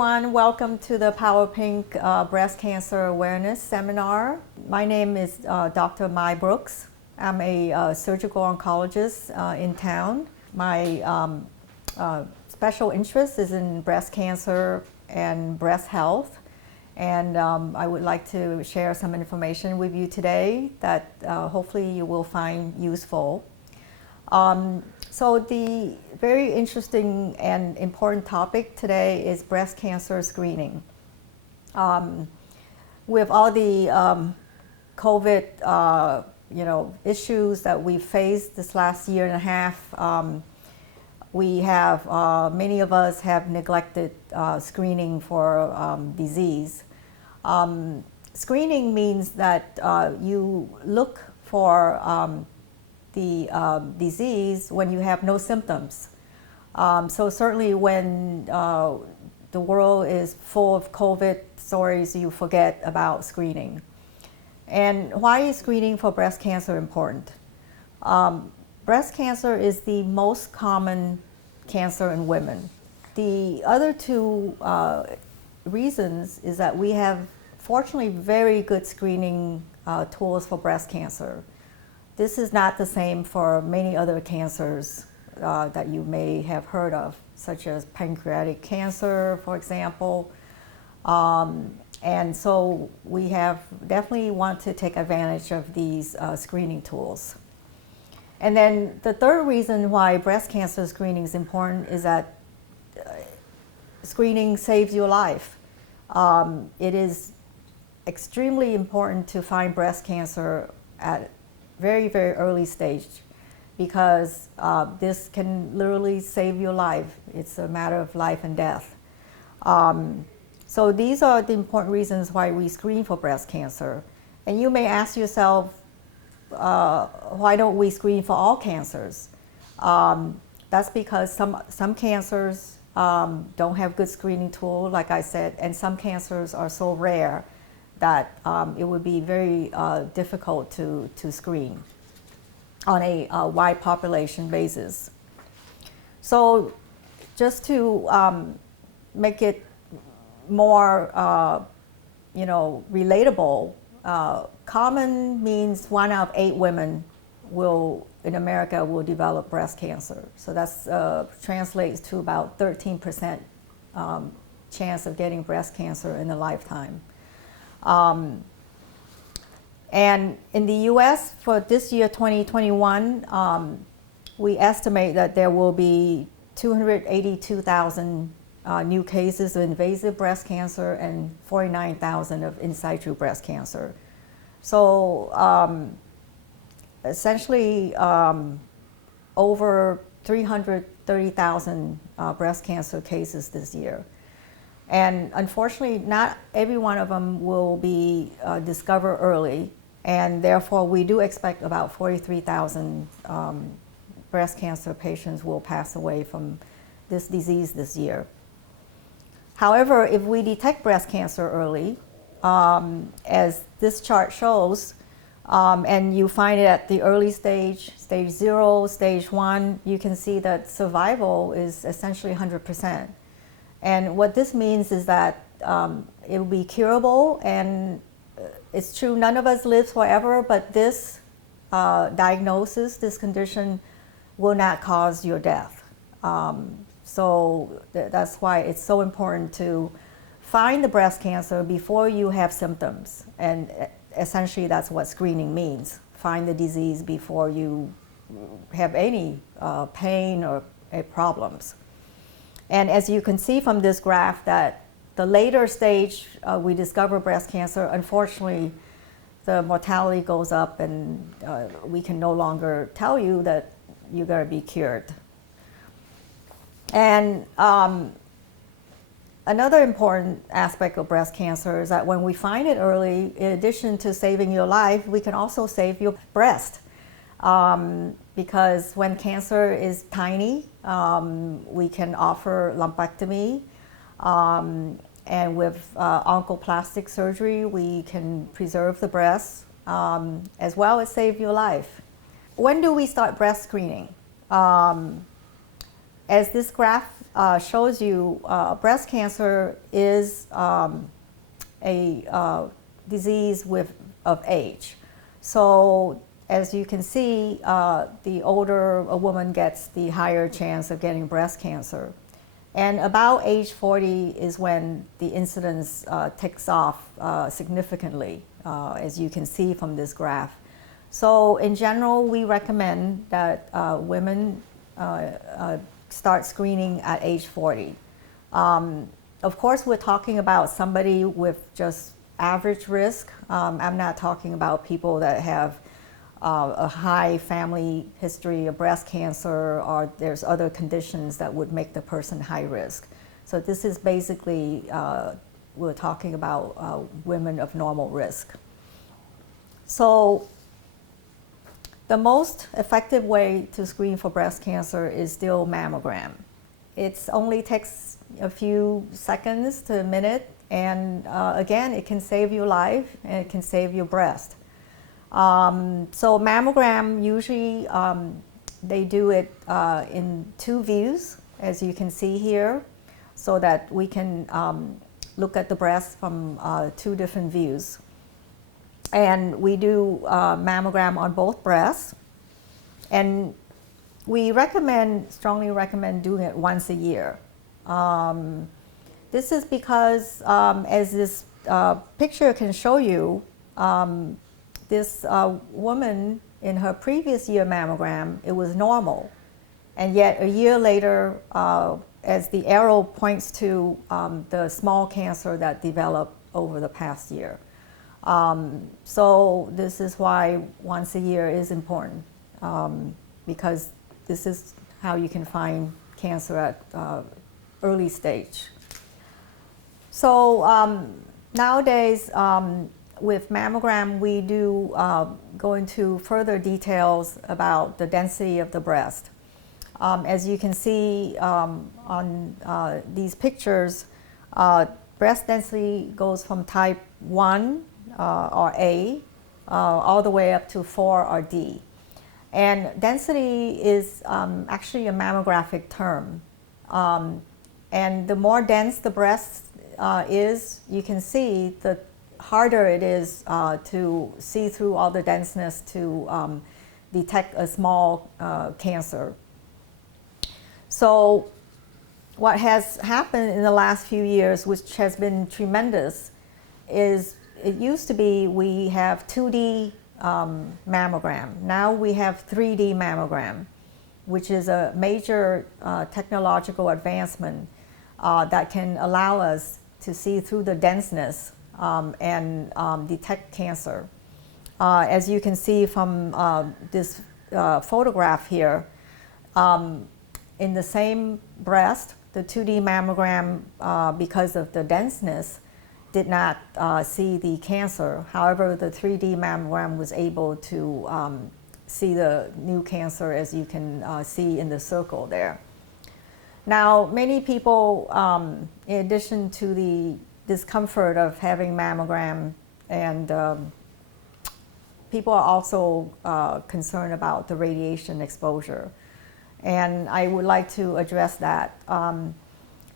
everyone. Welcome to the Power Pink Breast Cancer Awareness Seminar. My name is Dr. Mai Brooks. I'm a surgical oncologist in town. My special interest is in breast cancer and breast health. And I would like to share some information with you today that hopefully you will find useful. So the very interesting and important topic today is breast cancer screening. With all the COVID issues that we faced this last year and a half, we have, many of us have neglected screening for disease. Screening means that you look for the disease when you have no symptoms. So certainly when the world is full of COVID stories, you forget about screening. And why is screening for breast cancer important? Breast cancer is the most common cancer in women. The other two reasons is that we have, fortunately, very good screening tools for breast cancer. This is not the same for many other cancers that you may have heard of, such as pancreatic cancer, for example. And so we have definitely want to take advantage of these screening tools. And then the third reason why breast cancer screening is important is that screening saves your life. It is extremely important to find breast cancer at very, very early stage because this can literally save your life. It's a matter of life and death. So these are the important reasons why we screen for breast cancer. And you may ask yourself, why don't we screen for all cancers? That's because some cancers don't have good screening tool, like I said, and some cancers are so rare that it would be very difficult to screen on a wide population basis. So just to make it more relatable, common means 1 out of 8 women in America will develop breast cancer. So that translates to about 13% chance of getting breast cancer in a lifetime. And in the US for this year, 2021, we estimate that there will be 282,000 new cases of invasive breast cancer and 49,000 of in situ breast cancer. So essentially over 330,000 breast cancer cases this year. And unfortunately, not every one of them will be discovered early, and therefore we do expect about 43,000 breast cancer patients will pass away from this disease this year. However, if we detect breast cancer early, as this chart shows, and you find it at the early stage, stage 0, stage 1, you can see that survival is essentially 100%. And what this means is that it will be curable, and it's true none of us lives forever, but this diagnosis, this condition will not cause your death. So that's why it's so important to find the breast cancer before you have symptoms. And essentially that's what screening means. Find the disease before you have any pain or problems. And as you can see from this graph, that the later stage we discover breast cancer, unfortunately, the mortality goes up, and we can no longer tell you that you're going to be cured. And another important aspect of breast cancer is that when we find it early, in addition to saving your life, we can also save your breast. Because when cancer is tiny, we can offer lumpectomy, and with oncoplastic surgery, we can preserve the breast as well as save your life. When do we start breast screening? As this graph shows you breast cancer is a disease of age. So as you can see, the older a woman gets, the higher chance of getting breast cancer. And about age 40 is when the incidence takes off significantly, as you can see from this graph. So in general, we recommend that women start screening at age 40. Of course, we're talking about somebody with just average risk. I'm not talking about people that have a high family history of breast cancer, or there's other conditions that would make the person high risk. So this is basically, we're talking about women of normal risk. So the most effective way to screen for breast cancer is still mammogram. It only takes a few seconds to a minute, and again, it can save your life and it can save your breast. So mammogram, usually they do it in 2 views, as you can see here, so that we can look at the breast from 2 different views. And we do mammogram on both breasts, and we strongly recommend doing it once a year. This is because, as this picture can show you, this woman in her previous year mammogram, it was normal. And yet a year later, as the arrow points to the small cancer that developed over the past year. So this is why once a year is important, because this is how you can find cancer at early stage. So nowadays, with mammogram, we do go into further details about the density of the breast. As you can see on these pictures, breast density goes from type 1 or A all the way up to 4 or D. And density is actually a mammographic term. And the more dense the breast is, you can see the harder it is to see through all the denseness to detect a small cancer. So what has happened in the last few years, which has been tremendous, is it used to be we have 2D mammogram. Now we have 3D mammogram, which is a major technological advancement that can allow us to see through the denseness and detect cancer. As you can see from this photograph here, in the same breast, the 2D mammogram, because of the denseness, did not see the cancer. However, the 3D mammogram was able to see the new cancer, as you can see in the circle there. Now, many people, in addition to the discomfort of having mammogram, and people are also concerned about the radiation exposure. And I would like to address that.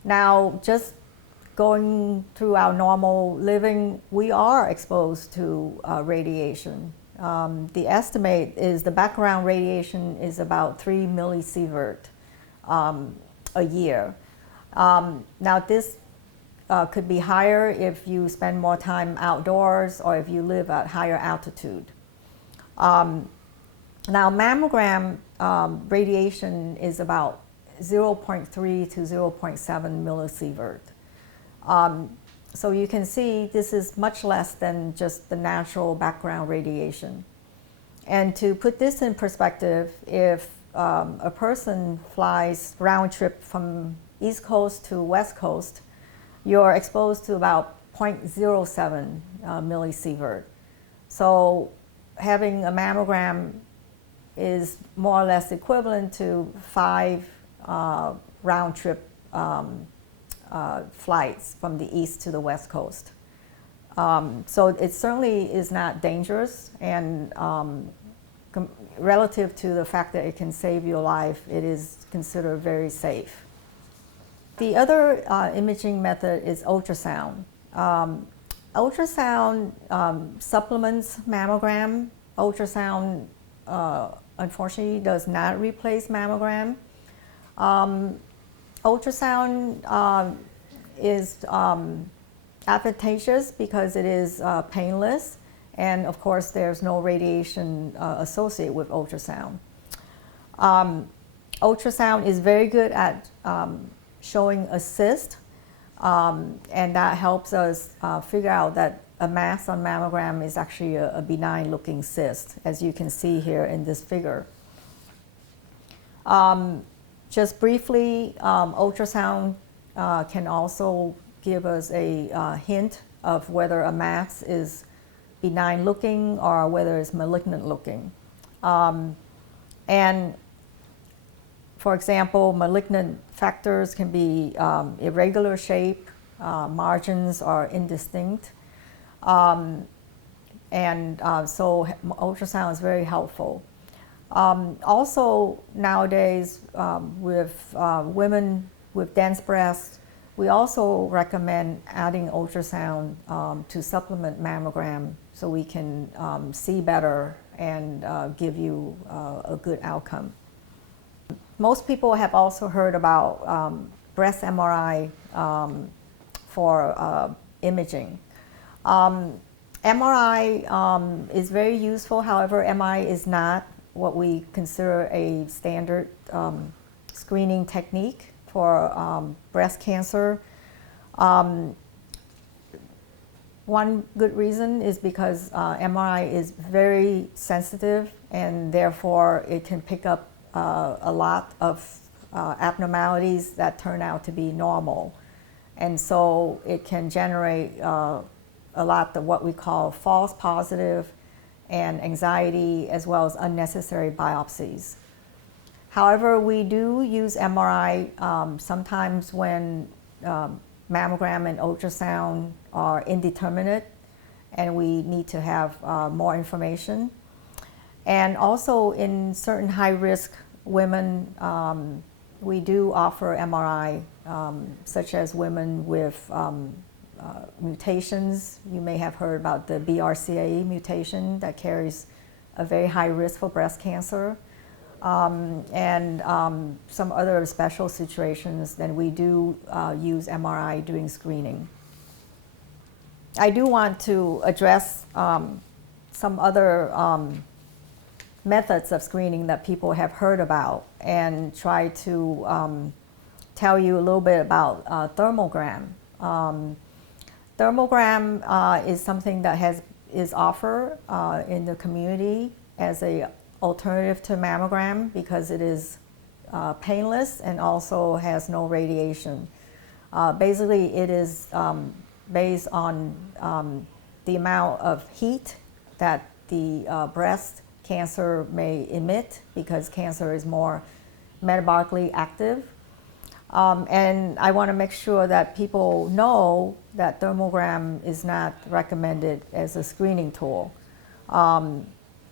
Now, just going through our normal living, we are exposed to radiation. The estimate is the background radiation is about 3 millisievert a year. Now, this could be higher if you spend more time outdoors or if you live at higher altitude. Now, mammogram radiation is about 0.3 to 0.7 millisievert. So you can see this is much less than just the natural background radiation. And to put this in perspective, if a person flies round trip from East Coast to West Coast, you're exposed to about 0.07 millisievert. So having a mammogram is more or less equivalent to 5 round trip flights from the east to the west coast. So it certainly is not dangerous, and relative to the fact that it can save your life, it is considered very safe. The other imaging method is ultrasound. Ultrasound supplements mammogram. Ultrasound, unfortunately, does not replace mammogram. Ultrasound is advantageous because it is painless, and of course there's no radiation associated with ultrasound. Ultrasound is very good at showing a cyst, and that helps us figure out that a mass on mammogram is actually a benign looking cyst, as you can see here in this figure. Just briefly, ultrasound can also give us a hint of whether a mass is benign looking or whether it's malignant looking. And for example, malignant factors can be irregular shape, margins are indistinct, so ultrasound is very helpful. Also nowadays, with women with dense breasts, we also recommend adding ultrasound to supplement mammogram so we can see better and give you a good outcome. Most people have also heard about breast MRI for imaging. MRI is very useful, however, MRI is not what we consider a standard screening technique for breast cancer. One good reason is because MRI is very sensitive, and therefore it can pick up a lot of abnormalities that turn out to be normal. And so it can generate a lot of what we call false positive and anxiety, as well as unnecessary biopsies. However, we do use MRI sometimes when mammogram and ultrasound are indeterminate and we need to have more information. And also in certain high-risk women, we do offer MRI, such as women with mutations. You may have heard about the BRCA mutation that carries a very high risk for breast cancer. And some other special situations, then we do use MRI during screening. I do want to address some other methods of screening that people have heard about and try to tell you a little bit about thermogram. Thermogram is something that is offered in the community as an alternative to mammogram because it is painless and also has no radiation. Basically, it is based on the amount of heat that the breast cancer may emit, because cancer is more metabolically active. And I want to make sure that people know that thermogram is not recommended as a screening tool.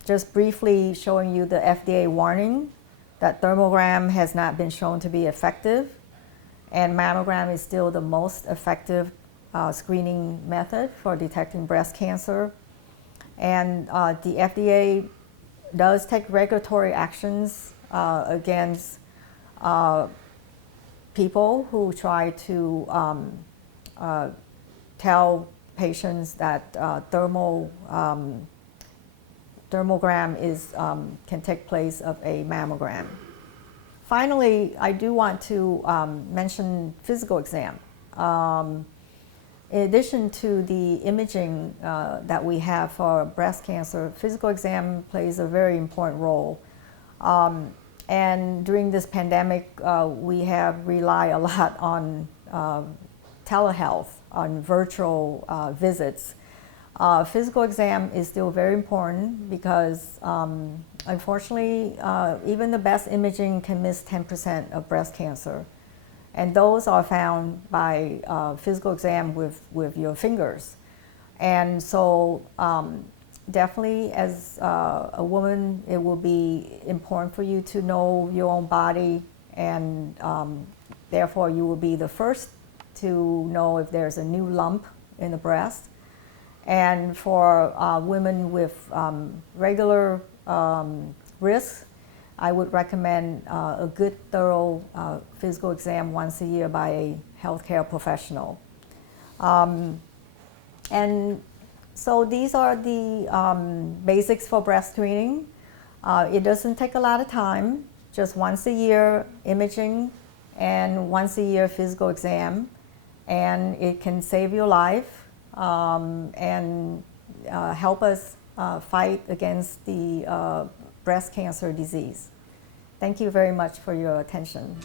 Just briefly showing you the FDA warning that thermogram has not been shown to be effective, and mammogram is still the most effective screening method for detecting breast cancer. And the FDA does take regulatory actions against people who try to tell patients that thermogram can take place of a mammogram. Finally, I do want to mention physical exam. In addition to the imaging that we have for breast cancer, physical exam plays a very important role. And during this pandemic, we have relied a lot on telehealth, on virtual visits. Physical exam is still very important because unfortunately, even the best imaging can miss 10% of breast cancer. And those are found by physical exam with your fingers. And so definitely as a woman, it will be important for you to know your own body and therefore, you will be the first to know if there's a new lump in the breast. And for women with regular risks, I would recommend a good, thorough physical exam once a year by a healthcare professional. And so these are the basics for breast screening. It doesn't take a lot of time, just once a year imaging and once a year physical exam, and it can save your life and help us fight against the breast cancer disease. Thank you very much for your attention.